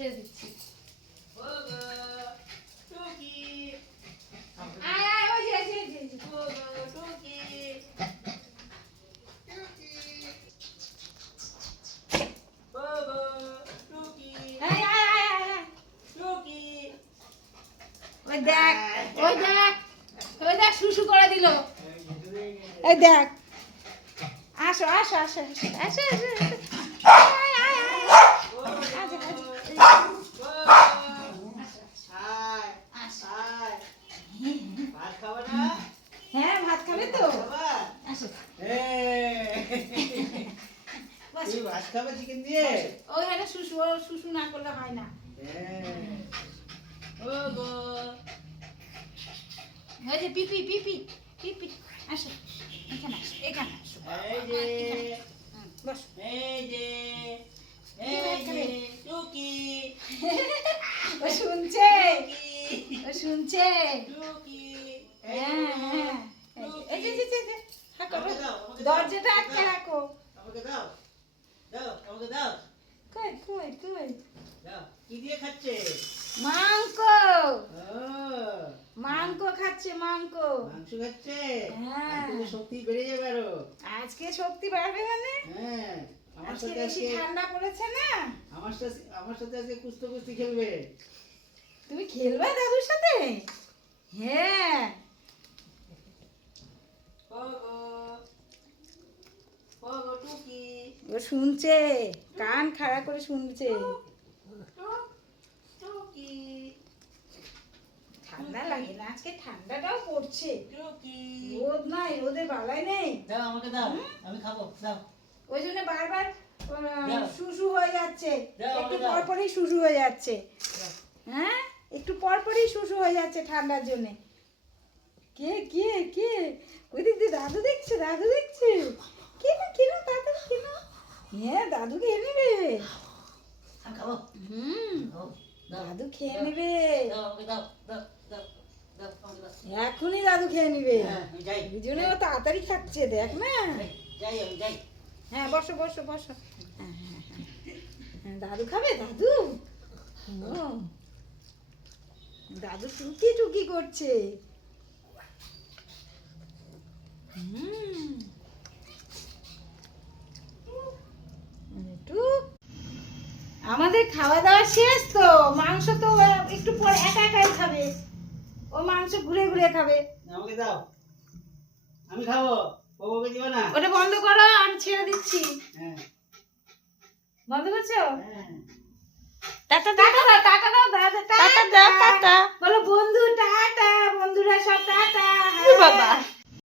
ছেড়ে দিচ্ছি। দেখ ওই দেখ ওই দেখ শুশু করে দিল। এই দেখ আসো আসো আসো আসো আসো হ্যাঁ ভাত খাবে তো আসো ভাত খাবে চিকেন দিয়ে ওই হ্যাঁ শুশু শুশু না করলে হয় না। ওই যে পিপি পিপি পিপি আসো এখানে আসো এখানে আসো এই যে বস এই যে এই যে টুকি ও শুনছে ও শুনছে টুকি হ্যাঁ হ্যাঁ এই যে দরজাটা আটকে রাখো। আমাকে দাও দাও আমাকে দাও কই কই কই দাও কি দিয়ে খাচ্ছে মাংস ও মাংস খাচ্ছে মাংস মাংস খাচ্ছে হ্যাঁ। আজকে শক্তি বেড়ে যাবে আরো আজকে শক্তি বাড়বে মানে হ্যাঁ আমার আজকে সাথে বেশি আজকে ঠান্ডা পড়েছে না। আমার সাথে আজকে কুস্তি খেলবে তুমি খেলবে দাদুর সাথে হ্যাঁ টুকি ও শুনছে কান খাড়া করে শুনছে। টুকি ঠান্ডা লাগে না আজকে ঠান্ডাটাও পড়ছে টুকি রোদ নাই রোদের বালাই নেই দাও আমাকে দাও আমি খাবো দাও ওই জন্য বারবার দাও। শুশু হয়ে যাচ্ছে দাও, একটু দাও। পরপরই শুশু হয়ে যাচ্ছে দাও। হ্যাঁ একটু পরপরই শুশু হয়ে যাচ্ছে ঠান্ডার জন্য। কে কে কে ওই দিক দিয়ে দাদু দেখছে কেন কেন দাদু কেন হ্যাঁ দাদু খেয়ে নেবে আমি খাবো দাও দাও দাদু খেয়ে নেবে দাও আমাকে দাও দাও দাও দাও আমাকে দাও এখনই দাদু খেয়ে নেবে হ্যাঁ আমি যাই দুজনে ও তাড়াতাড়ি খাচ্ছে দেখ না। যাই আমি যাই হ্যাঁ বসো বসো বসো হ্যাঁ হ্যাঁ হ্যাঁ দাদু খাবে দাদু ও দাদু টুকি টুকি করছে আমাদের খাওয়া দাওয়া শেষ তো মাংস তো একটু পরে একা একাই খাবে ও মাংস ঘুরে ঘুরে খাবে। আমাকে দাও আমি খাবো ওকে দিবা না ওটা বন্ধ করো আমি ছেড়ে দিচ্ছি। হ্যাঁ বন্ধ করছো হ্যাঁ টাটা টাটা দাও টাটা দাও দাদা টাটা দাও টাটা বলো বন্ধু টাটা বন্ধুরা সব টাটা বাবা।